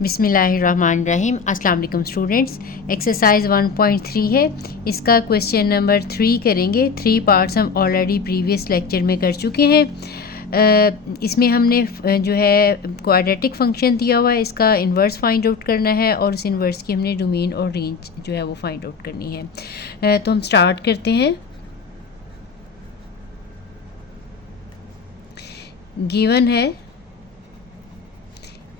बिस्मिल्लाहिर्रहमानिर्रहीम। अस्सलाम वालेकुम स्टूडेंट्स। एक्सरसाइज 1.3 है, इसका क्वेश्चन नंबर 3 करेंगे। 3 पार्ट्स हम ऑलरेडी प्रीवियस लेक्चर में कर चुके हैं। इसमें हमने जो है क्वाड्रेटिक फंक्शन दिया हुआ है, इसका इन्वर्स फाइंड आउट करना है और उस इन्वर्स की हमने डोमेन और रेंज जो है वो फाइंड आउट करनी है। तो हम स्टार्ट करते हैं। गिवन है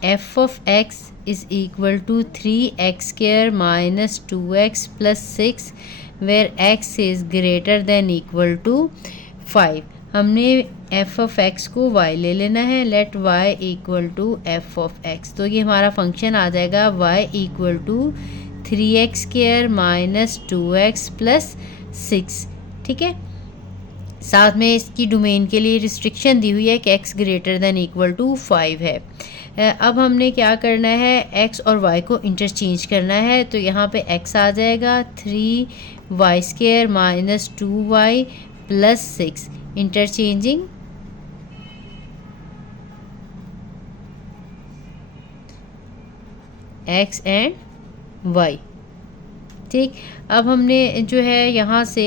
f of x is equal to 3x square minus 2x plus 6 where x is greater than equal to 5। हमने f of x को y ले लेना है। let y equal to f of x, तो ये हमारा फंक्शन आ जाएगा y equal to 3x square minus 2x plus 6। ठीक है, साथ में इसकी डोमेन के लिए रिस्ट्रिक्शन दी हुई है कि x greater than equal to 5 है। अब हमने क्या करना है, x और y को इंटरचेंज करना है। तो यहाँ पे x आ जाएगा 3y square minus 2y plus 6, interchanging x and y। ठीक, अब हमने जो है यहाँ से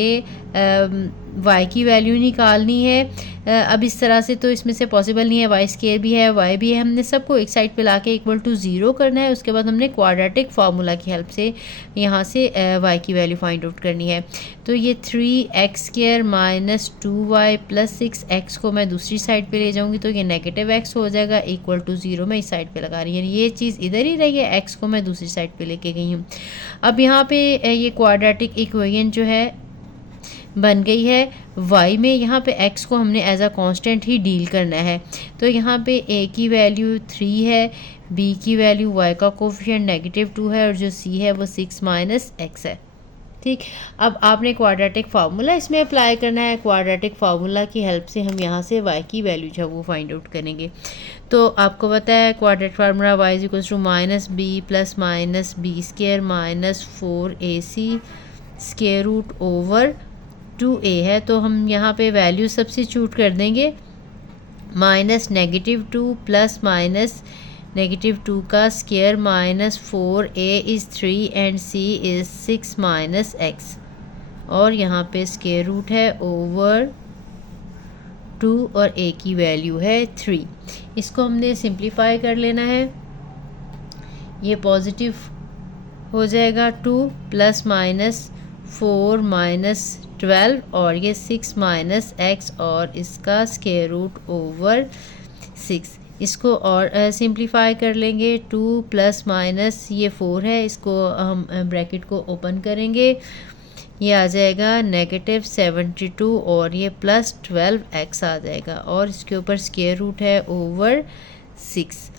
y की वैल्यू निकालनी है। अब इस तरह से तो इसमें से पॉसिबल नहीं है, y स्क्वायर भी है y भी है, हमने सबको एक साइड पे लाके इक्वल टू 0 करना है। उसके बाद हमने क्वाड्रेटिक फार्मूला की हेल्प से यहाँ से y की वैल्यू फाइंड आउट करनी है। तो ये 3x square minus 2y plus 6x को मैं दूसरी साइड पे ले जाऊँगी तो ये नेगेटिव x हो जाएगा, इक्वल टू 0 मैं इस साइड पे लगा रही हूँ, ये चीज़ इधर ही रही है, x को मैं दूसरी साइड पे लेके गई हूँ। अब यहाँ पे ये क्वाड्रेटिक इक्वेशन जो है बन गई है y में। यहाँ पे x को हमने एज अ कांस्टेंट ही डील करना है। तो यहाँ पे a की वैल्यू 3 है, b की वैल्यू y का कोफिशिएंट नेगेटिव 2 है और जो c है वो 6 माइनस x है। ठीक, अब आपने क्वाड्रेटिक फार्मूला इसमें अप्लाई करना है। क्वाड्रेटिक फार्मूला की हेल्प से हम यहाँ से y की वैल्यू जो है वो फाइंड आउट करेंगे। तो आपको पता है quadratic formula y is equal to minus B plus minus B square minus 4ac square root over 2a है। तो हम यहाँ पे वैल्यू सब्स्टिट्यूट कर देंगे, minus negative 2 plus minus negative 2 का square minus 4a is 3 and c is 6 minus x, और यहाँ पे स्क्वायर रूट है ओवर 2 और a की वैल्यू है 3। इसको हमने सिंप्लीफाई कर लेना है, ये पॉजिटिव हो जाएगा 2 प्लस माइनस 4 माइनस 12 और ये 6 माइनस x और इसका स्क्वायर रूट ओवर 6। इसको और सिंप्लीफाई कर लेंगे, 2 प्लस माइनस ये 4 है, इसको हम ब्रैकेट को ओपन करेंगे, ये आ जाएगा नेगेटिव 72 और ये प्लस 12x आ जाएगा और इसके ऊपर स्क्वायर रूट है ओवर 6।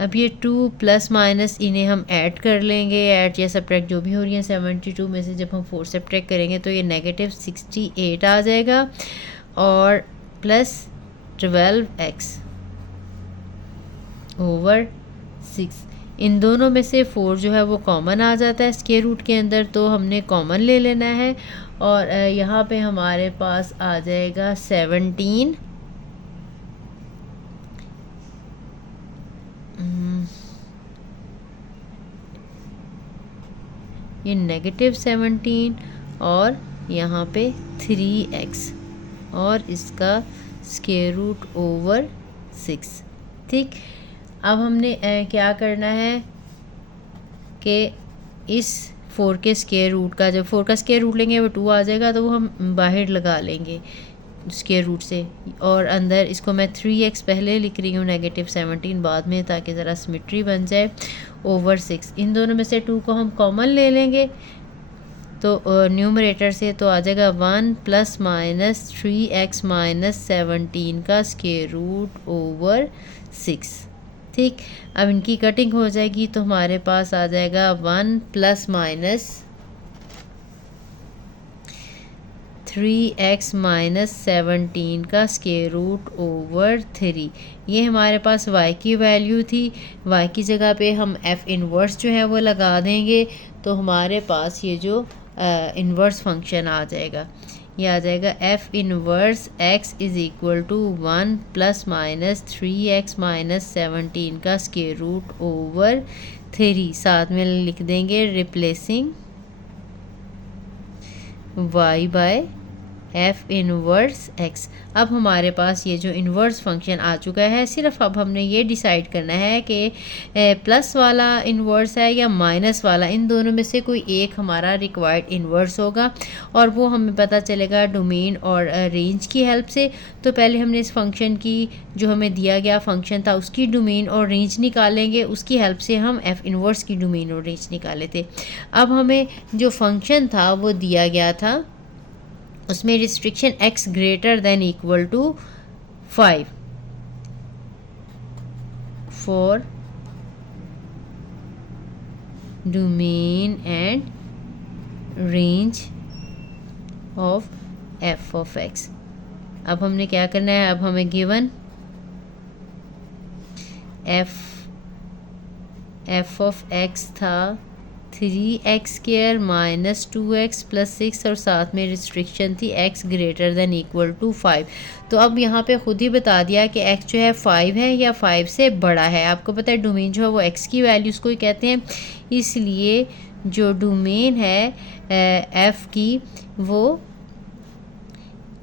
अब ये 2 प्लस माइनस इन्हें हम ऐड कर लेंगे, ऐड या सब्ट्रैक्ट जो भी हो रही है। 72 में से जब हम 4 सब्ट्रैक्ट करेंगे तो ये नेगेटिव 68 आ जाएगा और प्लस 12x ओवर 6। इन दोनों में से 4 जो है वो कॉमन आ जाता है स्क्वायर रूट के अंदर, तो हमने कॉमन ले लेना है और यहाँ पे हमारे पास आ जाएगा 17 ये नेगेटिव 17 और यहाँ पे 3x और इसका स्क्वायर रूट ओवर 6। ठीक, अब हमने क्या करना है कि इस 4 के स्क्वायर रूट का, जब 4 का स्क्वायर रूट लेंगे वो 2 आ जाएगा, तो वो हम बाहर लगा लेंगे स्क्वायर रूट से, और अंदर इसको मैं 3x पहले लिख रही हूँ, नेगेटिव 17 बाद में, ताकि ज़रा सिमेट्री बन जाए, ओवर 6। इन दोनों में से 2 को हम कॉमन ले लेंगे तो न्यूमरेटर से तो आ जाएगा 1 प्लस माइनस 3x माइनस 17 का स्क्वायर रूट ओवर 6। ठीक, अब इनकी कटिंग हो जाएगी तो हमारे पास आ जाएगा 1 प्लस माइनस 3x माइनस 17 का स्क्वायर रूट ओवर 3। ये हमारे पास y की वैल्यू थी, y की जगह पे हम f इन्वर्स जो है वो लगा देंगे तो हमारे पास ये जो इन्वर्स फंक्शन आ जाएगा। ये आ जाएगा F inverse X is equal to 1 plus minus 3x minus 17 का स्क्वायर रूट ओवर 3। साथ में लिख देंगे replacing y by F inverse X. अब हमारे पास ये जो इन्वर्स फंक्शन आ चुका है, सिर्फ अब हमने ये डिसाइड करना है कि प्लस वाला इन्वर्स है या माइनस वाला, इन दोनों में से कोई एक हमारा रिक्वायर्ड इन्वर्स होगा और वो हमें पता चलेगा डोमेन और रेंज की हेल्प से। तो पहले हमने इस फंक्शन की, जो हमें दिया गया फंक्शन था, उसकी डोमेन और रेंज निकालेंगे। उसकी हेल्प से हम एफ इन्वर्स की डोमेन और रेंज निकाले थे। अब हमें जो फंक्शन था वो दिया गया था, उसमें restriction x greater than equal to 5 for domain and range of f of x। अब हमने क्या करना है, अब हमें गिवन f ऑफ x था 3x square minus 2x plus 6 और साथ में रिस्ट्रिक्शन थी x greater than equal to 5। तो अब यहाँ पे खुद ही बता दिया कि x जो है 5 है या 5 से बड़ा है। आपको पता है डोमेन जो है वो x की वैल्यूज़ को ही कहते हैं, इसलिए जो डोमेन है f की वो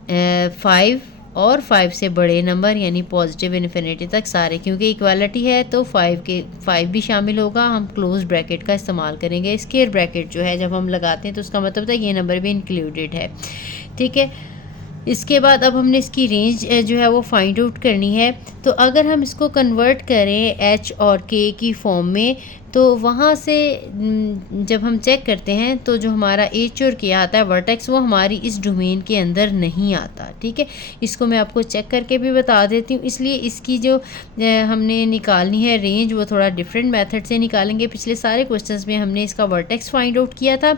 5 और 5 से बड़े नंबर यानी पॉजिटिव इन्फिनिटी तक सारे, क्योंकि इक्वालिटी है तो 5 भी शामिल होगा। हम क्लोज ब्रैकेट का इस्तेमाल करेंगे। स्क्वायर ब्रैकेट जो है जब हम लगाते हैं तो उसका मतलब है ये नंबर भी इंक्लूडेड है, ठीक है। इसके बाद अब हमने इसकी रेंज जो है वो फाइंड आउट करनी है। तो अगर हम इसको कन्वर्ट करें h और k की फॉर्म में, तो वहाँ से जब हम चेक करते हैं तो जो हमारा h और k आता है वर्टेक्स, वो हमारी इस डोमेन के अंदर नहीं आता, ठीक है। इसको मैं आपको चेक करके भी बता देती हूँ। इसलिए इसकी जो हमने निकालनी है रेंज, वो थोड़ा डिफरेंट मेथड से निकालेंगे। पिछले सारे क्वेश्चंस में हमने इसका वर्टेक्स फाइंड आउट किया था,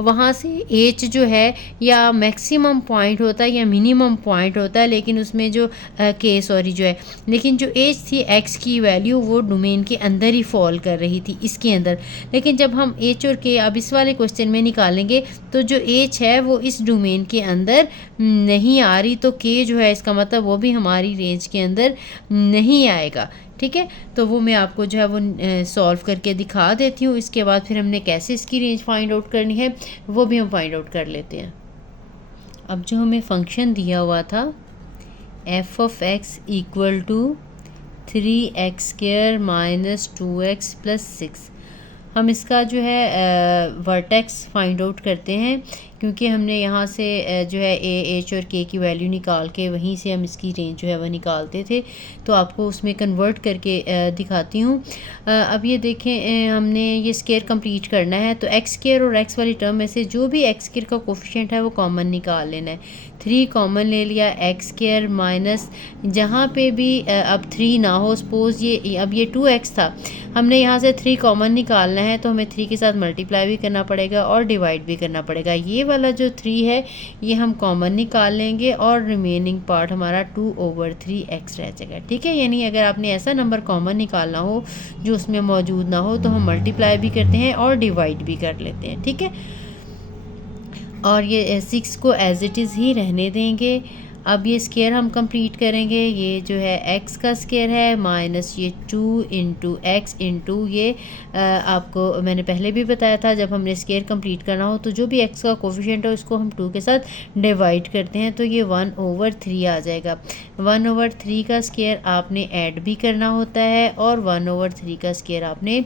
वहाँ से h जो है या मैक्सिमम पॉइंट होता है या मिनिमम पॉइंट होता है, लेकिन उसमें जो लेकिन जो h थी x की वैल्यू वो डोमेन के अंदर ही फॉल कर रही थी, इसके अंदर। लेकिन जब हम h और k अब इस वाले क्वेश्चन में निकालेंगे तो जो h है वो इस डोमेन के अंदर नहीं आ रही, तो k जो है इसका मतलब वो भी हमारी रेंज के अंदर नहीं आएगा, ठीक है। तो वो मैं आपको जो है वो सॉल्व करके दिखा देती हूँ। इसके बाद फिर हमने कैसे इसकी रेंज फाइंड आउट करनी है वो भी हम फाइंड आउट कर लेते हैं। अब जो हमें फंक्शन दिया हुआ था f of x equal to 3x square minus 2x plus 6, हम इसका जो है वर्टेक्स फाइंड आउट करते हैं, क्योंकि हमने यहाँ से जो है a, h और k की वैल्यू निकाल के वहीं से हम इसकी रेंज जो है वह निकालते थे। तो आपको उसमें कन्वर्ट करके दिखाती हूँ। अब ये देखें, हमने ये स्क्वायर कंप्लीट करना है, तो x स्क्वायर और x वाली टर्म में से जो भी x स्क्वायर का कोफिशिएंट है वो कॉमन निकाल लेना है। 3 कॉमन ले लिया, x स्क्वायर माइनस, जहाँ पे भी अब 3 ना हो, सपोज ये अब ये 2x था, हमने यहाँ से 3 कॉमन निकालना है, तो हमें 3 के साथ मल्टीप्लाई भी करना पड़ेगा और डिवाइड भी करना पड़ेगा। ये वाला जो 3 है ये हम कॉमन निकाल लेंगे और रिमेनिंग पार्ट हमारा 2/3x रह जाएगा, ठीक है। यानी अगर आपने ऐसा नंबर कॉमन निकालना हो जो उसमें मौजूद ना हो, तो हम मल्टीप्लाई भी करते हैं और डिवाइड भी कर लेते हैं, ठीक है। और ये 6 को एज इट इज़ ही रहने देंगे। अब ये स्क्वायर हम कंप्लीट करेंगे। ये जो है x का स्क्वायर है माइनस ये 2 इंटू एक्स इंटू ये आपको मैंने पहले भी बताया था, जब हमने स्क्वायर कंप्लीट करना हो तो जो भी x का कोफिशिएंट है उसको हम 2 के साथ डिवाइड करते हैं, तो ये 1/3 आ जाएगा। 1/3 का स्क्वायर आपने ऐड भी करना होता है और 1/3 का स्क्वायर आपने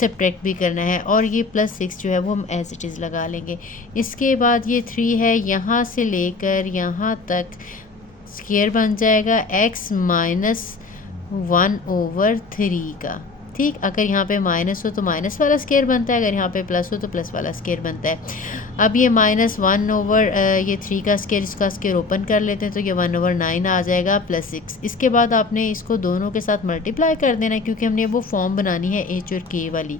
सब्ट्रैक्ट भी करना है, और ये प्लस 6 जो है वो हम एज इट इज़ लगा लेंगे। इसके बाद ये 3 है, यहाँ से लेकर यहाँ तक स्क्वायर बन जाएगा x माइनस 1/3 का, ठीक। अगर यहाँ पे माइनस हो तो माइनस वाला स्क्वायर बनता है, अगर यहाँ पे प्लस हो तो प्लस वाला स्क्वायर बनता है। अब ये -1/3 का स्क्वायर, इसका स्क्वायर ओपन कर लेते हैं, तो ये 1/9 आ जाएगा प्लस 6। इसके बाद आपने इसको दोनों के साथ मल्टीप्लाई कर देना है, क्योंकि हमने वो फॉर्म बनानी है h और k वाली।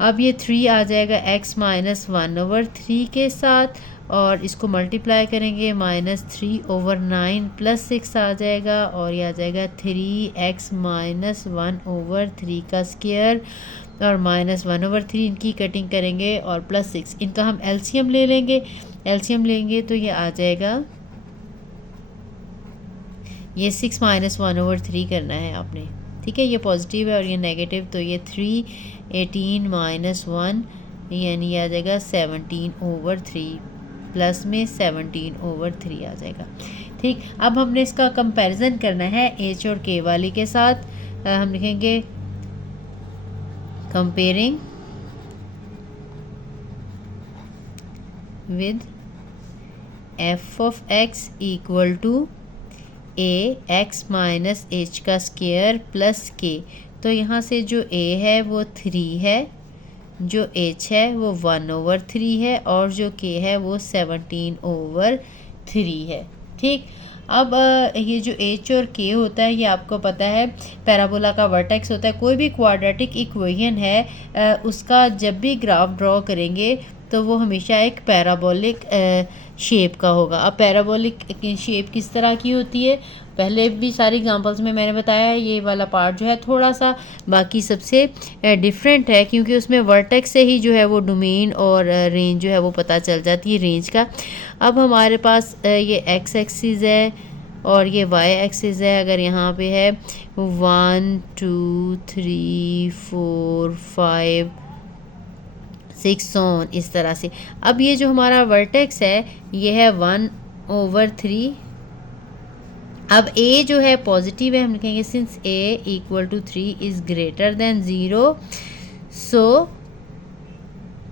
अब ये 3 आ जाएगा x माइनस 1/3 के साथ, और इसको मल्टीप्लाई करेंगे -3/9 प्लस 6 आ जाएगा, और ये आ जाएगा 3x माइनस 1/3 का स्क्वायर और -1/3 इनकी कटिंग करेंगे और प्लस 6 इनका हम एलसीएम ले लेंगे। एलसीएम लेंगे तो ये आ जाएगा, ये 6 - 1/3 करना है आपने, ठीक है। ये पॉजिटिव है और ये नेगेटिव, तो ये 3 18 - 1 यानी आ जाएगा 17/3, प्लस में 17/3 आ जाएगा, ठीक। अब हमने इसका कंपैरिजन करना है एच और के वाली के साथ। हम लिखेंगे comparing with f of x equal to a x minus h का स्क्वायर प्लस के। तो यहाँ से जो ए है वो 3 है, जो एच है वो 1/3 है और जो के है वो 17/3 है, ठीक। अब ये जो एच और के होता है ये आपको पता है पैराबोला का वर्टेक्स होता है। कोई भी क्वाड्रेटिक इक्वेशन है उसका जब भी ग्राफ ड्रॉ करेंगे तो वो हमेशा एक पैराबोलिक शेप का होगा। अब पैराबोलिक शेप किस तरह की होती है, पहले भी सारी एग्जांपल्स में मैंने बताया है। ये वाला पार्ट जो है थोड़ा सा बाकी सबसे डिफरेंट है, क्योंकि उसमें वर्टेक्स से ही जो है वो डोमेन और रेंज जो है वो पता चल जाती है रेंज का। अब हमारे पास ये एक्स एक्सिस है और ये वाई एक्सिस है। अगर यहाँ पे है 1 2 3 4 5 6 ऑन इस तरह से। अब ये जो हमारा वर्टेक्स है ये है 1/3। अब a जो है पॉजिटिव है, हम लिखेंगे since a equal to 3 is greater than 0, so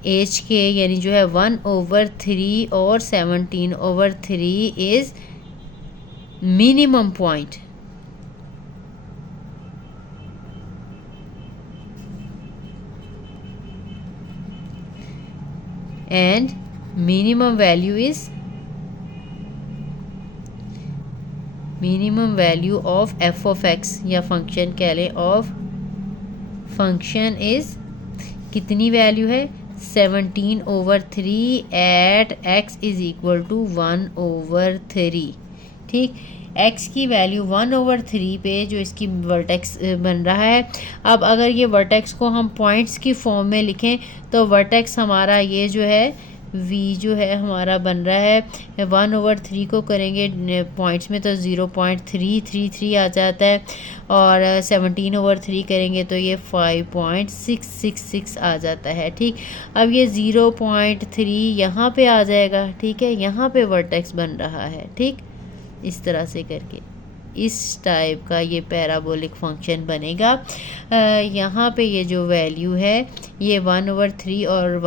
h k यानी जो है 1/3 और 17/3 is minimum point. And minimum value is minimum value of f of x या फंक्शन कह लें ऑफ फंक्शन इज कितनी वैल्यू है 17/3 at x is equal to 1/3, ठीक। x की वैल्यू 1/3 पे जो इसकी वर्टेक्स बन रहा है। अब अगर ये वर्टेक्स को हम पॉइंट्स की फॉर्म में लिखें तो वर्टेक्स हमारा ये जो है v जो है हमारा बन रहा है 1/3 को करेंगे पॉइंट्स में तो 0.333 आ जाता है और 17/3 करेंगे तो ये 5.666 आ जाता है, ठीक। अब ये 0.3 यहाँ पे आ जाएगा, ठीक है। यहाँ पे वर्टेक्स बन रहा है, ठीक। इस तरह से करके इस टाइप का ये पैराबोलिक फंक्शन बनेगा। यहाँ पे ये जो वैल्यू है ये 1/3 और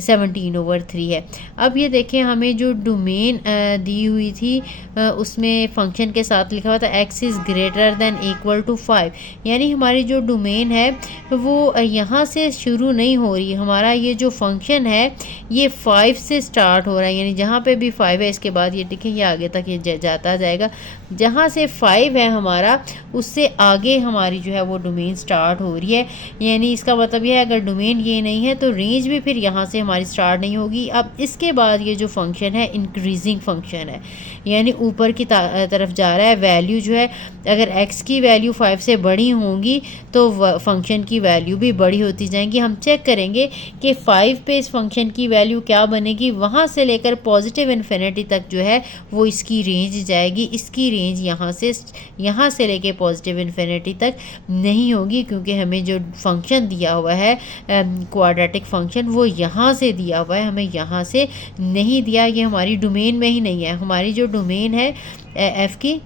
17/3 है। अब ये देखें हमें जो डोमेन दी हुई थी उसमें फंक्शन के साथ लिखा हुआ था x is greater than equal to 5, यानी हमारी जो डोमेन है वो यहाँ से शुरू नहीं हो रही। हमारा ये जो फंक्शन है ये 5 से स्टार्ट हो रहा है, यानी जहाँ पे भी 5 है इसके बाद ये देखें ये आगे तक ये जाता जाएगा। जहाँ से 5 है हमारा उससे आगे हमारी जो है वो डोमेन स्टार्ट हो रही है, यानी इसका मतलब ये है अगर डोमेन ये नहीं है तो रेंज भी फिर यहाँ से हमारी स्टार्ट नहीं होगी। अब इसके बाद ये जो फंक्शन है इंक्रीजिंग फंक्शन है, यानी ऊपर की तरफ जा रहा है। वैल्यू जो है अगर x की वैल्यू 5 से बड़ी होंगी तो फंक्शन की वैल्यू भी बड़ी होती जाएंगी। हम चेक करेंगे कि 5 पे इस फंक्शन की वैल्यू क्या बनेगी, वहाँ से लेकर पॉजिटिव इन्फिनिटी तक जो है वो इसकी रेंज जाएगी। इसकी रेंज यहाँ से लेके पॉजिटिव इन्फिनिटी तक नहीं होगी, क्योंकि हमें जो फंक्शन दिया हुआ है क्वाड्रेटिक फंक्शन वो यहाँ से दिया हुआ है, हमें यहाँ से नहीं दिया। ये हमारी डोमेन में ही नहीं है। हमारी जो डोमेन है एफ की,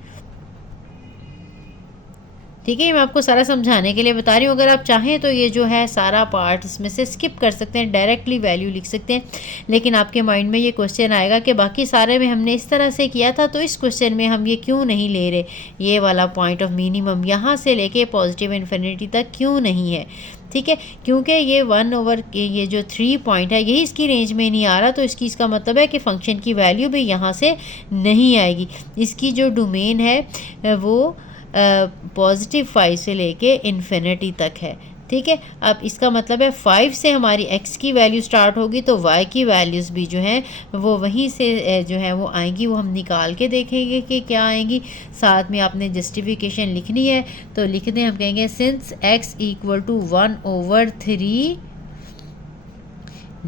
ठीक है। मैं आपको सारा समझाने के लिए बता रही हूँ। अगर आप चाहें तो ये जो है सारा पार्ट इसमें से स्किप कर सकते हैं, डायरेक्टली वैल्यू लिख सकते हैं, लेकिन आपके माइंड में ये क्वेश्चन आएगा कि बाकी सारे में हमने इस तरह से किया था तो इस क्वेश्चन में हम ये क्यों नहीं ले रहे, ये वाला पॉइंट ऑफ मिनिमम यहाँ से लेके पॉजिटिव इन्फिनिटी तक क्यों नहीं है, ठीक है। क्योंकि ये 1/ये जो 3 पॉइंट है यही इसकी रेंज में नहीं आ रहा, तो इसका मतलब है कि फंक्शन की वैल्यू भी यहाँ से नहीं आएगी। इसकी जो डोमेन है वो पॉजिटिव 5 से लेके इन्फिनिटी तक है, ठीक है। अब इसका मतलब है 5 से हमारी x की वैल्यू स्टार्ट होगी तो y की वैल्यूज़ भी जो हैं वो वहीं से जो है वो आएंगी। वो हम निकाल के देखेंगे कि क्या आएंगी। साथ में आपने जस्टिफिकेशन लिखनी है तो लिख दें। हम कहेंगे since x equal to 1/3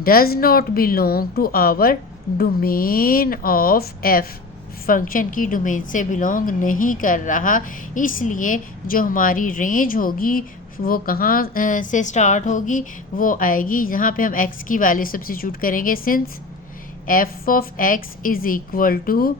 does not belong to our domain of f function की डोमेन से बिलोंग नहीं कर रहा, इसलिए जो हमारी रेंज होगी वो कहाँ से स्टार्ट होगी, वो आएगी जहाँ पे हम x की वैल्यू सब्स्टिट्यूट करेंगे। Since f of x is equal to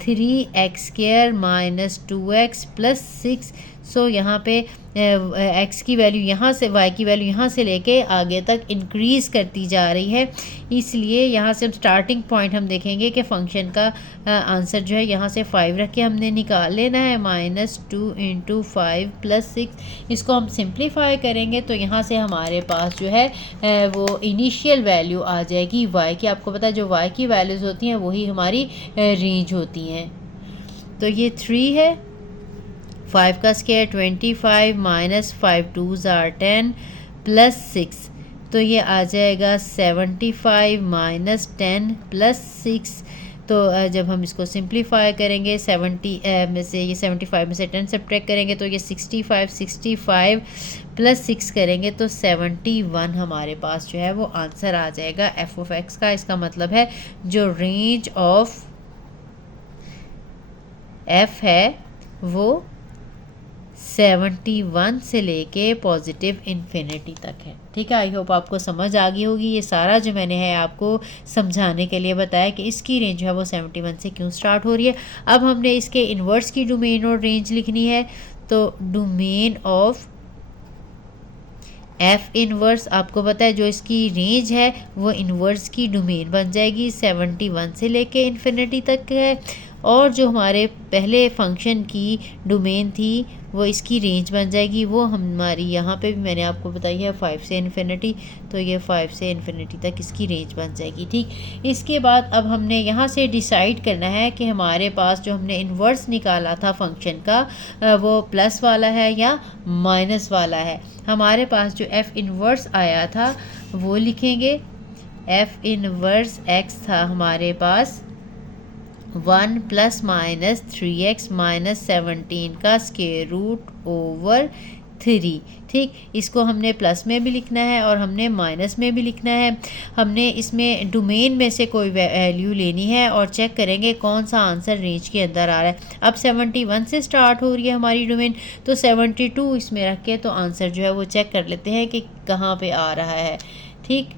3x² minus 2x plus 6। So यहाँ पे x की वैल्यू यहाँ से y की वैल्यू यहाँ से लेके आगे तक इंक्रीज़ करती जा रही है, इसलिए यहाँ से हम स्टार्टिंग पॉइंट हम देखेंगे कि फंक्शन का आंसर जो है यहाँ से 5 रख के हमने निकाल लेना है। -2 × 5 + 6 इसको हम सिंप्लीफाई करेंगे तो यहाँ से हमारे पास जो है वो इनिशियल वैल्यू आ जाएगी y की। आपको पता है जो y की वैल्यूज़ होती हैं वही हमारी रेंज होती हैं। तो ये 3 है, 5 का square 25 minus 5 2s are 10 plus 6, तो ये आ जाएगा 75 माइनस 10 प्लस 6। तो जब हम इसको सिंप्लीफाई करेंगे 70 में से ये 75 में से 10 सब्ट्रैक्ट करेंगे तो ये 65 प्लस 6 करेंगे तो 71 हमारे पास जो है वो आंसर आ जाएगा एफ ऑफ एक्स का। इसका मतलब है जो रेंज ऑफ एफ है वो 71 से लेके पॉजिटिव इन्फिनिटी तक है। ठीक है, आई होप आपको समझ आ गई होगी। ये सारा जो मैंने है आपको समझाने के लिए बताया कि इसकी रेंज जो है वो 71 से क्यों स्टार्ट हो रही है। अब हमने इसके इन्वर्स की डोमेन और रेंज लिखनी है, तो डोमेन ऑफ एफ इन्वर्स आपको पता है जो इसकी रेंज है वो इन्वर्स की डोमेन बन जाएगी, 71 से लेके इन्फिनिटी तक है। और जो हमारे पहले फंक्शन की डोमेन थी वो इसकी रेंज बन जाएगी, वो हमारी यहाँ पे भी मैंने आपको बताई है 5 से इन्फिनिटी, तो ये 5 से इन्फिनिटी तक इसकी रेंज बन जाएगी। ठीक, इसके बाद अब हमने यहाँ से डिसाइड करना है कि हमारे पास जो हमने इन्वर्स निकाला था फंक्शन का वो प्लस वाला है या माइनस वाला है। हमारे पास जो एफ इन्वर्स आया था वो लिखेंगे। एफ इन्वर्स एक्स था हमारे पास 1 + -3x - 17 का स्क्वायर रूट ओवर 3। ठीक, इसको हमने प्लस में भी लिखना है और हमने माइनस में भी लिखना है। हमने इसमें डोमेन में से कोई वैल्यू लेनी है और चेक करेंगे कौन सा आंसर रेंज के अंदर आ रहा है। अब 71 से स्टार्ट हो रही है हमारी डोमेन, तो 72 इसमें रख के तो आंसर जो है वो चेक कर लेते हैं कि कहाँ पे आ रहा है। ठीक,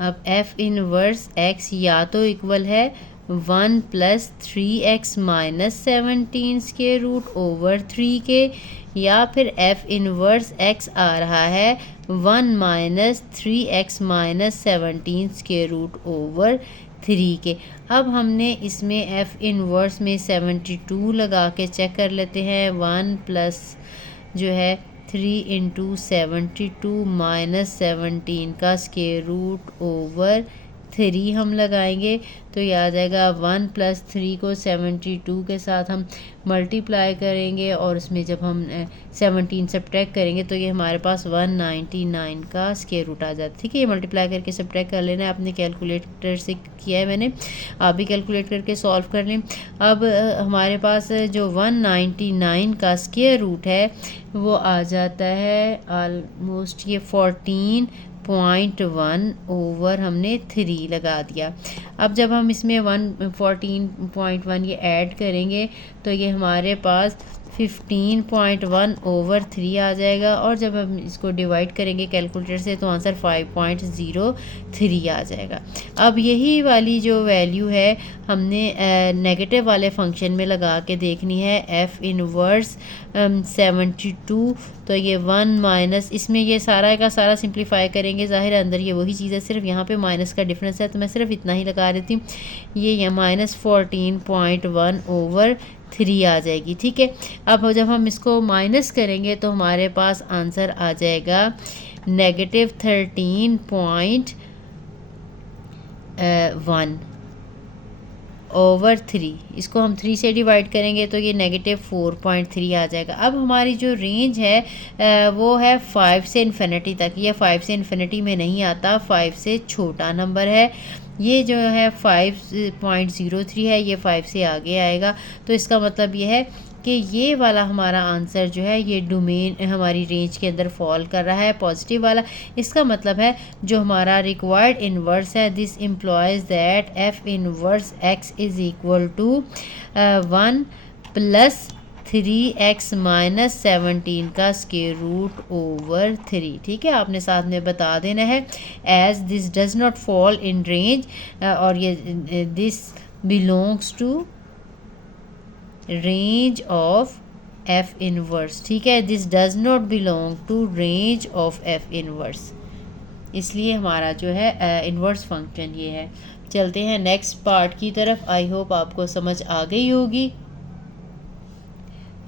अब एफ इनवर्स एक्स या तो इक्वल है 1 + 3x - 17 स्क्वायर रूट ओवर 3 के, या फिर एफ इनवर्स एक्स आ रहा है 1 - 3x - 17 स्क्वायर रूट ओवर 3 के। अब हमने इसमें एफ इनवर्स में 72 लगा के चेक कर लेते हैं। 1 प्लस जो है 3 × 72 - 17 का स्क्वायर रूट ओवर 3 हम लगाएंगे तो ये आ जाएगा 1 + 3 को 72 के साथ हम मल्टीप्लाई करेंगे और उसमें जब हम 17 सब्ट्रैक्ट करेंगे तो ये हमारे पास 199 का स्क्वायर रूट आ जाता है। ठीक है, ये मल्टीप्लाई करके सब्ट्रैक्ट कर लेना है, अपने कैलकुलेटर से किया है मैंने, आप भी कैलकुलेट करके सॉल्व कर लें। अब हमारे पास जो 199 का स्क्वायर रूट है वो आ जाता है ऑलमोस्ट ये 14.1 ओवर हमने 3 लगा दिया। अब जब हम इसमें 14.1 ये ऐड करेंगे तो ये हमारे पास 15.1 ओवर 3 आ जाएगा, और जब हम इसको डिवाइड करेंगे कैलकुलेटर से तो आंसर 5.03 आ जाएगा। अब यही वाली जो वैल्यू है हमने नेगेटिव वाले फंक्शन में लगा के देखनी है। एफ इनवर्स 72, तो ये 1 माइनस, इसमें ये सारा का सारा सिंप्लीफाई करेंगे, ज़ाहिर अंदर ये वही चीज़ है, सिर्फ यहाँ पे माइनस का डिफरेंस है तो मैं सिर्फ इतना ही लगा देती हूँ। ये -14.1 ओवर 3 आ जाएगी। ठीक है, अब जब हम इसको माइनस करेंगे तो हमारे पास आंसर आ जाएगा -13.1 ओवर 3। इसको हम 3 से डिवाइड करेंगे तो ये -4.3 आ जाएगा। अब हमारी जो रेंज है वो है 5 से इन्फिनिटी तक। ये 5 से इन्फिनिटी में नहीं आता, 5 से छोटा नंबर है। ये जो है 5.03 है, ये 5 से आगे आएगा, तो इसका मतलब ये है कि ये वाला हमारा आंसर जो है ये डोमेन हमारी रेंज के अंदर फॉल कर रहा है, पॉजिटिव वाला। इसका मतलब है जो हमारा रिक्वायर्ड इन्वर्स है, this implies that f inverse x is equal to 1 plus 3x minus 17 का स्क्वायर रूट ओवर 3। ठीक है, आपने साथ में बता देना है as this does not fall in range, और ये this belongs to range of f inverse. ठीक है, this does not belong to range of f inverse, इसलिए हमारा जो है इनवर्स फंक्शन ये है। चलते हैं नेक्स्ट पार्ट की तरफ। आई होप आपको समझ आ गई होगी।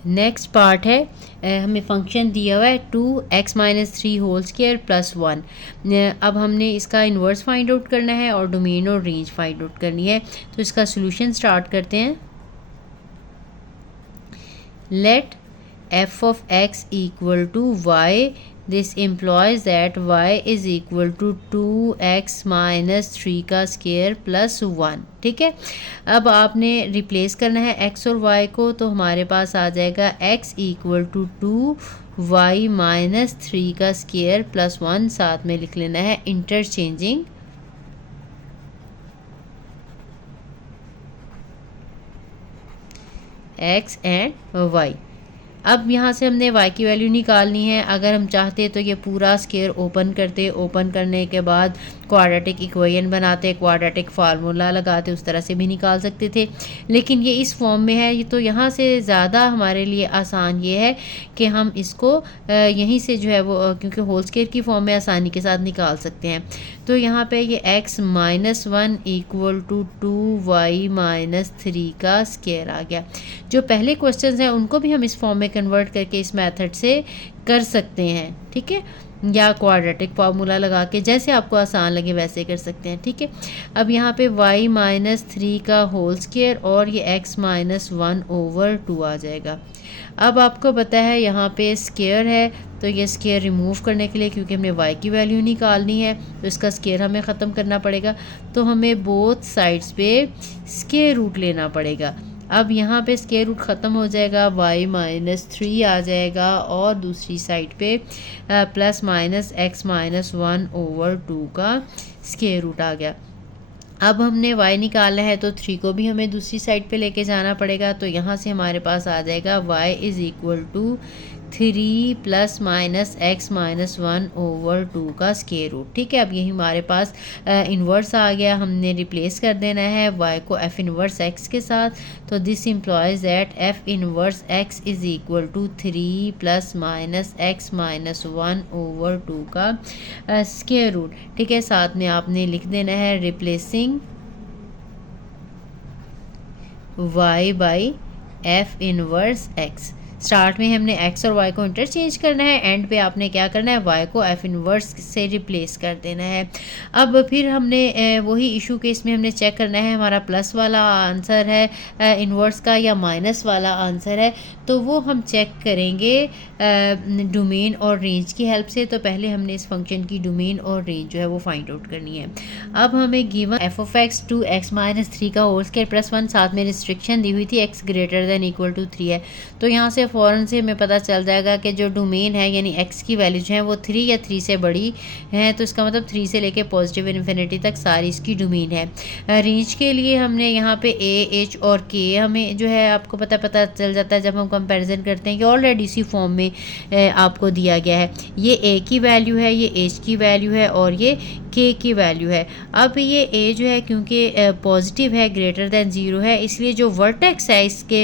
नेक्स्ट पार्ट है, हमें फंक्शन दिया हुआ है 2x minus 3 whole square plus 1। अब हमने इसका इन्वर्स फाइंड आउट करना है और डोमेन और रेंज फाइंड आउट करनी है। तो इसका सोल्यूशन स्टार्ट करते हैं। Let f of x equal to y, this implies that y is equal to 2x minus 3 का स्क्वायर प्लस 1। ठीक है, अब आपने रिप्लेस करना है x और y को, तो हमारे पास आ जाएगा x equal to 2y minus 3 का स्क्वायर प्लस 1। साथ में लिख लेना है इंटरचेंजिंग x एंड y। अब यहाँ से हमने y की वैल्यू निकालनी है। अगर हम चाहते तो ये पूरा स्क्वायर ओपन करते, ओपन करने के बाद क्वाड्रेटिक इक्वेशन बनाते, क्वाड्रेटिक फार्मूला लगाते, उस तरह से भी निकाल सकते थे। लेकिन ये इस फॉर्म में है, तो यहाँ से ज़्यादा हमारे लिए आसान ये है कि हम इसको यहीं से जो है वो, क्योंकि होल स्क्वायर की फॉर्म में आसानी के साथ निकाल सकते हैं। तो यहाँ पे ये x minus 1 equal to 2y minus 3 का स्क्वायर आ गया। जो पहले क्वेश्चंस हैं उनको भी हम इस फॉर्म में कन्वर्ट करके इस मेथड से कर सकते हैं। ठीक है, या क्वाड्रेटिक फार्मूला लगा के, जैसे आपको आसान लगे वैसे कर सकते हैं। ठीक है, अब यहाँ पे y माइनस 3 का होल स्क्वायर और ये x माइनस 1 ओवर 2 आ जाएगा। अब आपको पता है यहाँ पे स्क्वायर है, तो ये स्क्वायर रिमूव करने के लिए, क्योंकि हमने y की वैल्यू निकालनी है, तो इसका स्क्वायर हमें ख़त्म करना पड़ेगा। तो हमें बोथ साइड्स पे स्क्वायर रूट लेना पड़ेगा। अब यहाँ पे स्क्वायर रूट ख़त्म हो जाएगा, y माइनस 3 आ जाएगा और दूसरी साइड पे plus minus x minus 1 over 2 का स्क्वायर रूट आ गया। अब हमने y निकालना है, तो 3 को भी हमें दूसरी साइड पे लेके जाना पड़ेगा। तो यहाँ से हमारे पास आ जाएगा y is equal to 3 plus minus x minus 1 over 2 का स्क्वायर रूट। ठीक है, अब यही हमारे पास इन्वर्स आ गया। हमने रिप्लेस कर देना है y को f इन्वर्स x के साथ। तो this implies that f inverse x is equal to 3 plus minus x minus 1 over 2 का स्क्वायर रूट। ठीक है, साथ में आपने लिख देना है replacing y by f inverse x। Start में हमने x और y को इंटरचेंज करना है, एंड पे आपने क्या करना है, y को f इन्वर्स से रिप्लेस कर देना है। अब फिर हमने वही इशू के इसमें हमने चेक करना है हमारा प्लस वाला आंसर है इन्वर्स का या माइनस वाला आंसर है। तो वो हम चेक करेंगे डोमेन और रेंज की हेल्प से। तो पहले हमने इस फंक्शन की डोमेन और रेंज जो है वो फाइंड आउट करनी है। अब हमें given f of x 2x minus 3 का होल स्क्वायर प्लस 1, साथ में रिस्ट्रिक्शन दी हुई थी x greater than equal to 3 है। तो यहाँ से फ़ौरन से हमें पता चल जाएगा कि जो डोमेन है यानी x की वैल्यू जो है वो 3 या 3 से बड़ी है। तो इसका मतलब 3 से लेके पॉजिटिव इन्फिनिटी तक सारी इसकी डोमेन है। रेंज के लिए हमने यहाँ पे a, h और k हमें जो है आपको पता चल जाता है जब हम कंपैरिजन करते हैं कि ऑलरेडी इसी फॉर्म में आपको दिया गया है। ये a की वैल्यू है, ये h की वैल्यू है और ये k की वैल्यू है। अब ये a जो है क्योंकि पॉजिटिव है, ग्रेटर देन 0 है, इसलिए जो वर्टेक्स है इसके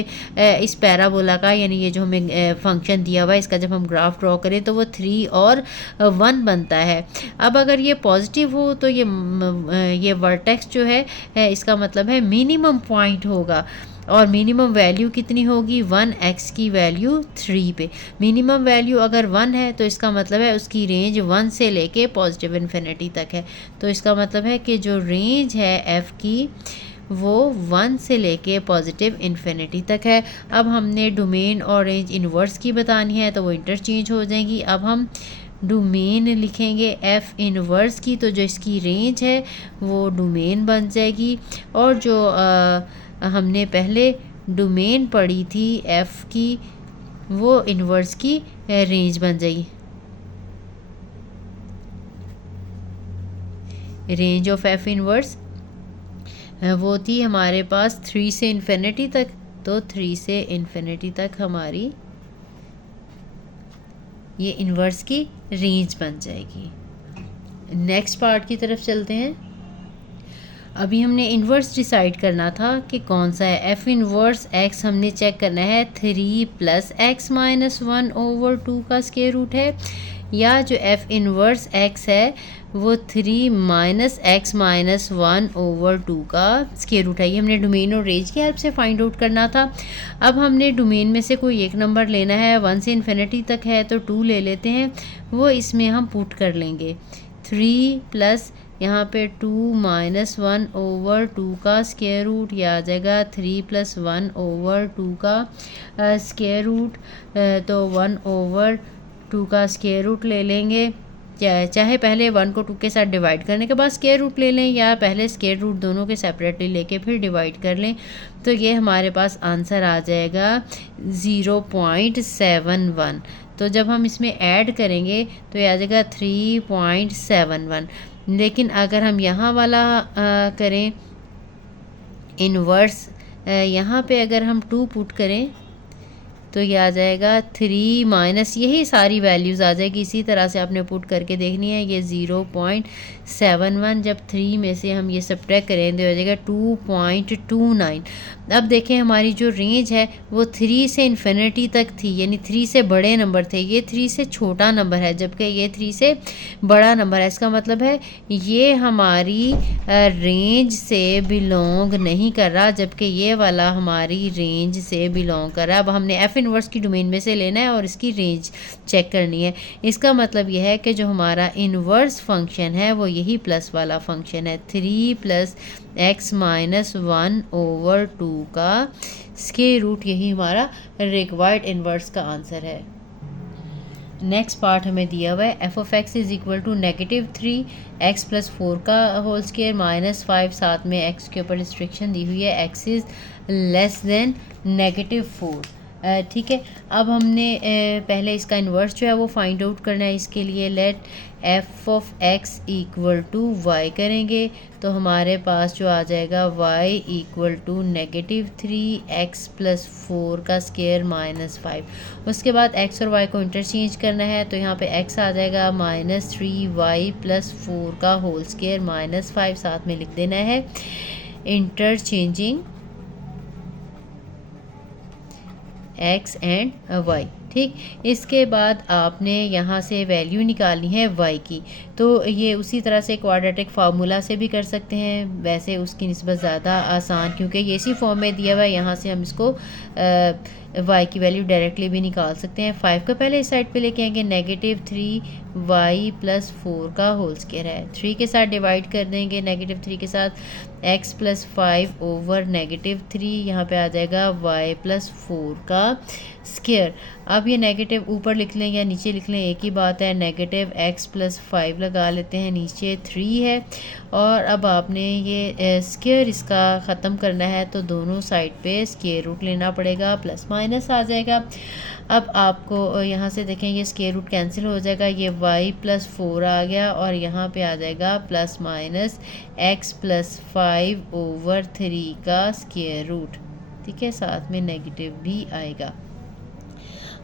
इस पैराबोला का, यानी ये जो हमें फंक्शन दिया हुआ है इसका जब हम ग्राफ ड्रॉ करें तो वो 3 और 1 बनता है। अब अगर ये पॉजिटिव हो तो ये वर्टेक्स जो है इसका मतलब है मिनिमम पॉइंट होगा, और मिनिमम वैल्यू कितनी होगी 1, x की वैल्यू 3 पे। मिनिमम वैल्यू अगर 1 है तो इसका मतलब है उसकी रेंज 1 से लेके पॉजिटिव इन्फिनिटी तक है। तो इसका मतलब है कि जो रेंज है f की वो 1 से लेके पॉजिटिव इन्फिनिटी तक है। अब हमने डोमेन और रेंज इन्वर्स की बतानी है, तो वो इंटरचेंज हो जाएंगी। अब हम डोमेन लिखेंगे f इन्वर्स की, तो जो इसकी रेंज है वो डोमेन बन जाएगी, और जो हमने पहले डोमेन पड़ी थी एफ़ की, वो इन्वर्स की रेंज बन जाएगी। रेंज ऑफ एफ इन्वर्स वो थी हमारे पास 3 से इन्फिनिटी तक, तो 3 से इन्फिनिटी तक हमारी ये इन्वर्स की रेंज बन जाएगी। नेक्स्ट पार्ट की तरफ चलते हैं। अभी हमने इन्वर्स डिसाइड करना था कि कौन सा है। एफ इन्वर्स एक्स हमने चेक करना है 3 प्लस एक्स माइनस 1 ओवर 2 का स्क्वायर रूट है, या जो एफ इन्वर्स एक्स है वो 3 माइनस एक्स माइनस 1 ओवर 2 का स्क्वायर रूट है। ये हमने डोमेन और रेंज की हेल्प से फाइंड आउट करना था। अब हमने डोमेन में से कोई एक नंबर लेना है, 1 से इन्फिनिटी तक है तो 2 ले लेते हैं, वो इसमें हम पुट कर लेंगे। 3 प्लस यहाँ पे 2 माइनस 1 ओवर 2 का स्क्वायर रूट, यह आ जाएगा 3 प्लस 1 ओवर 2 का स्क्वायर रूट, तो 1 ओवर 2 का स्क्वायर रूट ले लेंगे। चाहे पहले 1 को 2 के साथ डिवाइड करने के बाद स्क्वायर रूट ले लें, या पहले स्क्वायर रूट दोनों के सेपरेटली लेके फिर डिवाइड कर लें, तो ये हमारे पास आंसर आ जाएगा 0.71। तो जब हम इसमें ऐड करेंगे तो ये आ जाएगा 3.71। लेकिन अगर हम यहाँ वाला करें इन्वर्स, यहाँ पे अगर हम 2 पुट करें तो ये आ जाएगा 3 माइनस, यही सारी वैल्यूज़ आ जाएगी। इसी तरह से आपने पुट करके देखनी है। ये 0.71, जब 3 में से हम ये सब्ट्रैक्ट करें तो हो जाएगा 2.29। अब देखें हमारी जो रेंज है वो 3 से इन्फिनिटी तक थी, यानी 3 से बड़े नंबर थे, ये 3 से छोटा नंबर है, जबकि ये 3 से बड़ा नंबर है। इसका मतलब है ये हमारी रेंज से बिलोंग नहीं कर रहा, जबकि ये वाला हमारी रेंज से बिलोंग कर रहा है। अब हमने एफ इन्वर्स की डोमेन में से लेना है और इसकी रेंज चेक करनी है। इसका मतलब यह है कि जो हमारा इन्वर्स फंक्शन है वो यही प्लस वाला फंक्शन है, 3 प्लस एक्स माइनस 1 ओवर 2 का स्क्वायर रूट, यही हमारा रिक्वायर्ड इन्वर्स का आंसर है। नेक्स्ट पार्ट हमें दिया हुआ है f of x is equal to -3 x plus 4 का होल स्क्वायर माइनस 5, साथ में एक्स के ऊपर रिस्ट्रिक्शन दी हुई है, एक्स इज़ लेस देन -4। ठीक है, अब हमने पहले इसका इन्वर्स जो है वो फाइंड आउट करना है। इसके लिए let f of x equal to y करेंगे, तो हमारे पास जो आ जाएगा y equal to -3 x plus 4 का स्क्वायर माइनस 5। उसके बाद x और y को इंटरचेंज करना है, तो यहाँ पे x आ जाएगा -3y प्लस 4 का होल स्क्वायर माइनस 5, साथ में लिख देना है इंटरचेंजिंग x एंड y। ठीक, इसके बाद आपने यहाँ से वैल्यू निकालनी है y की, तो ये उसी तरह से क्वाड्रेटिक फार्मूला से भी कर सकते हैं, वैसे उसकी निस्बत ज़्यादा आसान, क्योंकि ये इसी फॉर्म में दिया हुआ है। यहाँ से हम इसको y की वैल्यू डायरेक्टली भी निकाल सकते हैं। 5 को पहले इस साइड पे लेके आएंगे, -3y प्लस 4 का होल स्क्वायर है, 3 के साथ डिवाइड कर देंगे, -3 के साथ x प्लस 5 ओवर -3, यहाँ पे आ जाएगा y प्लस 4 का स्क्वायर। अब ये नेगेटिव ऊपर लिख लें या नीचे लिख लें, एक ही बात है, -x प्लस 5 लगा लेते हैं, नीचे 3 है, और अब आपने ये स्क्वायर इसका ख़त्म करना है, तो दोनों साइड पे स्क्वायर रूट लेना पड़ेगा, प्लस माइनस आ जाएगा। अब आपको यहाँ से देखें ये स्क्वायर रूट कैंसिल हो जाएगा, ये y प्लस 4 आ गया, और यहाँ पे आ जाएगा plus minus x plus 5 over 3 का स्क्वायर रूट। ठीक है, साथ में नेगेटिव भी आएगा।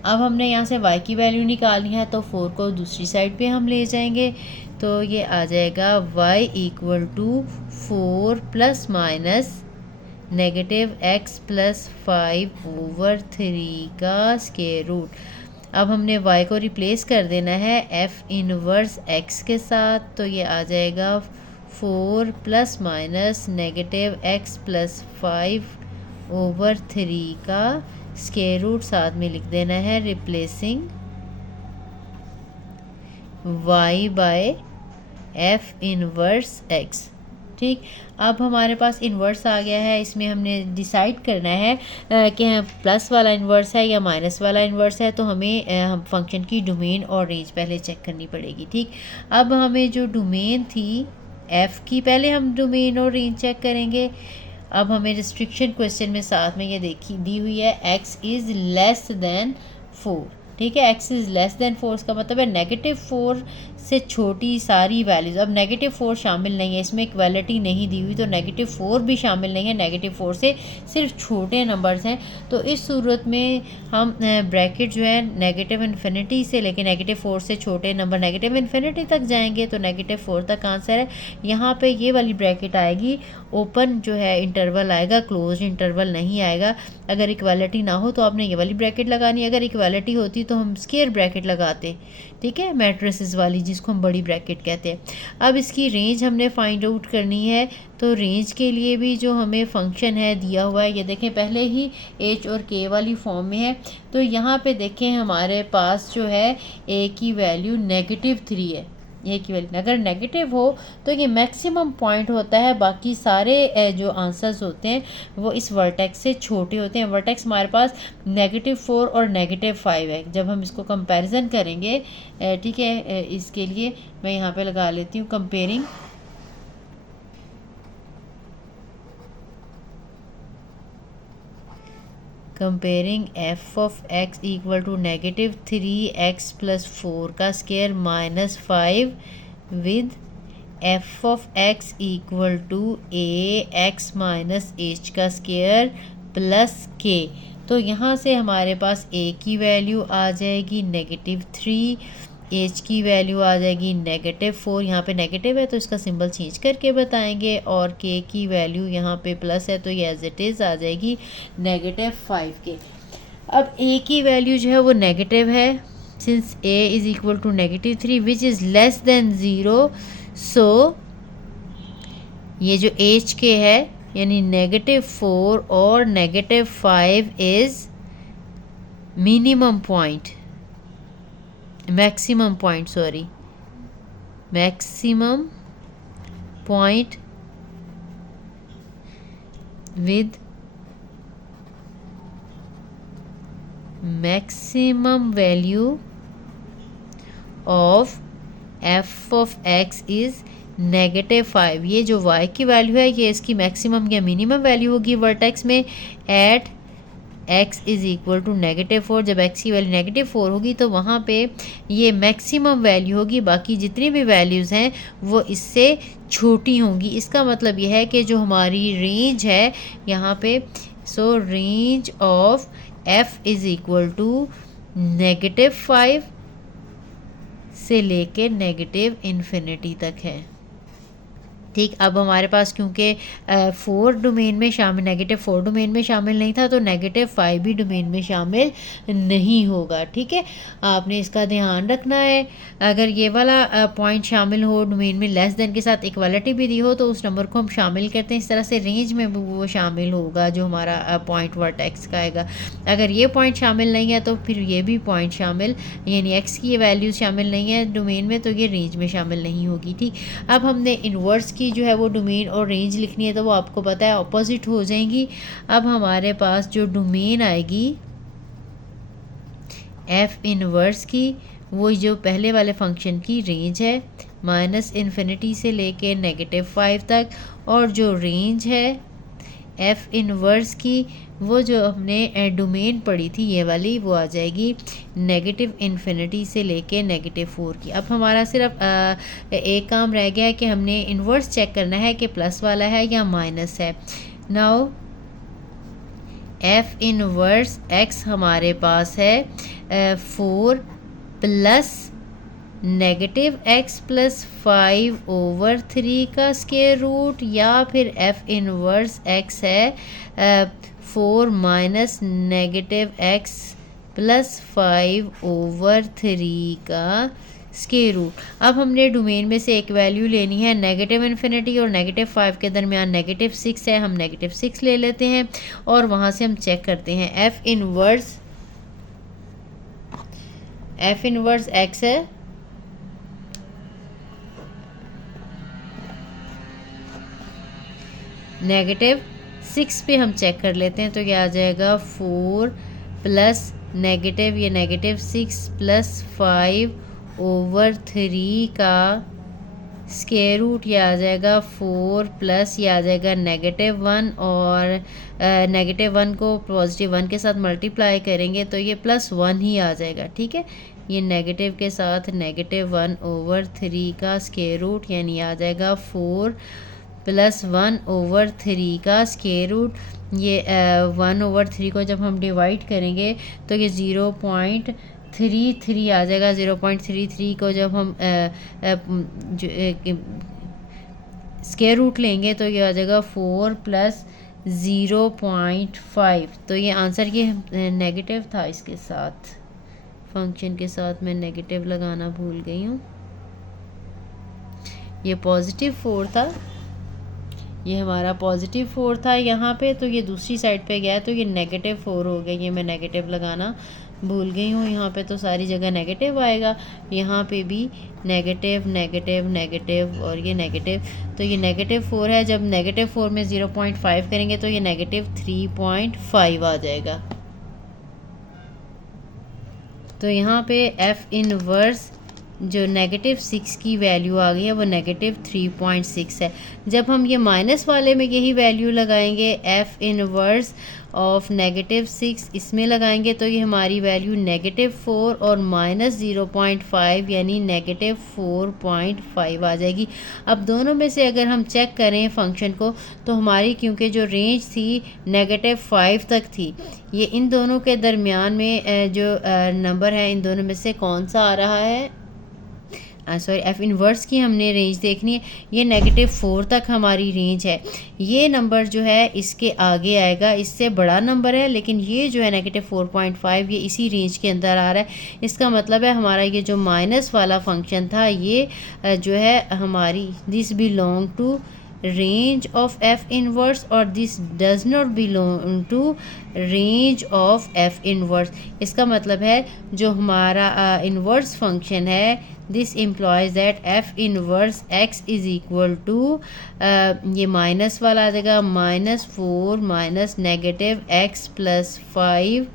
अब हमने यहाँ से y की वैल्यू निकालनी है, तो 4 को दूसरी साइड पे हम ले जाएंगे, तो ये आ जाएगा y equal to 4 plus minus -x plus 5 over 3 का स्क्वायर रूट। अब हमने y को रिप्लेस कर देना है f इनवर्स x के साथ, तो ये आ जाएगा 4 plus minus -x plus 5 over 3 का स्क्वायर रूट, साथ में लिख देना है replacing y by f inverse x। ठीक, अब हमारे पास इन्वर्स आ गया है, इसमें हमने डिसाइड करना है कि प्लस वाला इन्वर्स है या माइनस वाला इन्वर्स है, तो हमें हम फंक्शन की डोमेन और रेंज पहले चेक करनी पड़ेगी। ठीक, अब हमें जो डोमेन थी f की, पहले हम डोमेन और रेंज चेक करेंगे। अब हमें रिस्ट्रिक्शन क्वेश्चन में साथ में ये देखी दी हुई है x इज़ लेस देन 4, ठीक है। x इज़ लेस देन 4 का मतलब है -4 से छोटी सारी वैल्यूज़। अब -4 शामिल नहीं है इसमें, इक्वालिटी नहीं दी हुई, तो -4 भी शामिल नहीं है, -4 से सिर्फ छोटे नंबर्स हैं। तो इस सूरत में हम ब्रैकेट जो है नेगेटिव इन्फिनिटी से लेके -4 से छोटे नंबर नेगेटिव इन्फिनिटी तक जाएंगे, तो -4 तक आंसर है। यहाँ पे ये वाली ब्रैकेट आएगी, ओपन जो है इंटरवल आएगा, क्लोज इंटरवल नहीं आएगा। अगर इक्वालिटी ना हो तो आपने ये वाली ब्रैकेट लगानी, अगर इक्वालिटी होती तो हम स्क्वायर ब्रैकेट लगाते, ठीक है, मैट्रिसेस वाली, जिसको हम बड़ी ब्रैकेट कहते हैं। अब इसकी रेंज हमने फाइंड आउट करनी है, तो रेंज के लिए भी जो हमें फंक्शन है दिया हुआ है, ये देखें पहले ही h और k वाली फॉर्म में है। तो यहाँ पे देखें हमारे पास जो है a की वैल्यू -3 है, ए की वैल्यू अगर नेगेटिव हो तो ये मैक्सिमम पॉइंट होता है, बाकी सारे जो आंसर्स होते हैं वो इस वर्टेक्स से छोटे होते हैं। वर्टेक्स हमारे पास -4 और -5 है। जब हम इसको कंपैरिजन करेंगे, ठीक है, इसके लिए मैं यहाँ पे लगा लेती हूँ comparing f of x equal to -3x + 4 का square -5 with f of x equal to ax - h का स्क्वायर +k। तो यहाँ से हमारे पास a की वैल्यू आ जाएगी -3, h की वैल्यू आ जाएगी -4, यहाँ पे नेगेटिव है तो इसका सिंबल चेंज करके बताएंगे, और k की वैल्यू यहाँ पे प्लस है तो ये एज इट इज़ आ जाएगी -5k। अब a की वैल्यू जो है वो नेगेटिव है, since a is equal to -3 which is less than 0, so ये जो h k है यानी -4 और -5 is minimum point, maximum point with maximum value of f of x is -5। ये जो y की वैल्यू है ये इसकी मैक्सिमम या मिनिमम वैल्यू होगी वर्टेक्स में at x is equal to -4। जब x की वैल्यू -4 होगी तो वहाँ पे ये मैक्सिमम वैल्यू होगी, बाकी जितनी भी वैल्यूज़ हैं वो इससे छोटी होंगी। इसका मतलब यह है कि जो हमारी रेंज है यहाँ पे, so range of f is equal to -5 से लेके -इन्फिनिटी तक है, ठीक। अब हमारे पास क्योंकि 4 डोमेन में शामिल -4 डोमेन में शामिल नहीं था, तो -5 भी डोमेन में शामिल नहीं होगा, ठीक है। आपने इसका ध्यान रखना है। अगर ये वाला पॉइंट शामिल हो डोमेन में लेस देन के साथ इक्वालिटी भी दी हो तो उस नंबर को हम शामिल करते हैं। इस तरह से रेंज में वो शामिल होगा जो हमारा पॉइंट वर्टेक्स का आएगा। अगर ये पॉइंट शामिल नहीं है तो फिर ये भी पॉइंट शामिल, यानी x की ये वैल्यू शामिल नहीं है डोमेन में, तो ये रेंज में शामिल नहीं होगी, ठीक। अब हमने इन्वर्स की जो है वो डोमेन और रेंज लिखनी है, तो वो आपको पता है ऑपोजिट हो जाएंगी। अब हमारे पास जो डोमेन आएगी f इन्वर्स की, वो जो पहले वाले फंक्शन की रेंज है -इन्फिनिटी से लेके -5 तक, और जो रेंज है f इन्वर्स की वो जो हमने डोमेन पढ़ी थी ये वाली, वो आ जाएगी -इन्फिनिटी से लेके -4 की। अब हमारा सिर्फ एक काम रह गया है कि हमने इन्वर्स चेक करना है कि प्लस वाला है या माइनस है। नाउ f इन्वर्स x हमारे पास है 4 प्लस -x + 5/3 का स्क्वायर रूट, या फिर f इन्वर्स x है 4 - -x + 5/3 का स्क्वायर रूट। अब हमने डोमेन में से एक वैल्यू लेनी है, -इन्फिनिटी और -5 के दरमियान -6 है, हम -6 ले लेते हैं और वहाँ से हम चेक करते हैं। f इन्वर्स x है -6 पे हम चेक कर लेते हैं, तो क्या आ जाएगा 4 प्लस नेगेटिव ये -6 + 5/3 का स्क्वायर रूट ये आ जाएगा 4 प्लस ये आ जाएगा -1 और -1 को +1 के साथ मल्टीप्लाई करेंगे तो ये +1 ही आ जाएगा। ठीक है, ये नेगेटिव के साथ -1/3 का स्क्वायर रूट यानी आ जाएगा 4 + 1/3 का स्क्वायर रूट। ये 1/3 को जब हम डिवाइड करेंगे तो ये 0.33 आ जाएगा। 0.33 को जब हम स्क्वायर रूट लेंगे तो ये आ जाएगा 4 + 0.5। तो ये आंसर ये नेगेटिव था, इसके साथ फंक्शन के साथ मैं नेगेटिव लगाना भूल गई हूँ। ये +4 था, ये हमारा +4 था यहाँ पे, तो ये दूसरी साइड पे गया तो ये -4 हो गया। ये मैं नेगेटिव लगाना भूल गई हूँ, यहाँ पे तो सारी जगह नेगेटिव आएगा, यहाँ पे भी नेगेटिव नेगेटिव नेगेटिव और ये नेगेटिव। तो ये -4 है, जब -4 में 0.5 करेंगे तो ये -3.5 आ जाएगा। तो यहाँ पे f इनवर्स जो -6 की वैल्यू आ गई है वो -3.6 है। जब हम ये माइनस वाले में यही वैल्यू लगाएंगे f इनवर्स ऑफ -6 इसमें लगाएंगे तो ये हमारी वैल्यू -4 और -0.5 यानी -4.5 आ जाएगी। अब दोनों में से अगर हम चेक करें फंक्शन को तो हमारी क्योंकि जो रेंज थी -5 तक थी, ये इन दोनों के दरमियान में जो नंबर है इन दोनों में से कौन सा आ रहा है, सॉरी f इनवर्स की हमने रेंज देखनी है। ये -4 तक हमारी रेंज है। ये नंबर जो है इसके आगे आएगा, इससे बड़ा नंबर है, लेकिन ये जो है -4.5 ये इसी रेंज के अंदर आ रहा है। इसका मतलब है हमारा ये जो माइनस वाला फंक्शन था ये जो है हमारी this belong to range of f inverse और this does not belong to range of f inverse। इसका मतलब है जो हमारा इन्वर्स फंक्शन है this implies that f inverse x is equal to ये माइनस वाला आ जाएगा -4 माइनस -x + 5,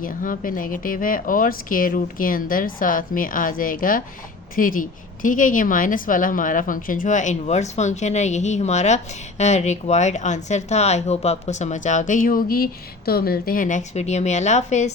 यहाँ पे नेगेटिव है और स्क्वायर रूट के अंदर साथ में आ जाएगा 3। ठीक है, ये माइनस वाला हमारा फंक्शन जो है इन्वर्स फंक्शन है, यही हमारा रिक्वायर्ड आंसर था। आई होप आपको समझ आ गई होगी। तो मिलते हैं नेक्स्ट वीडियो में। अल्लाह हाफिज़।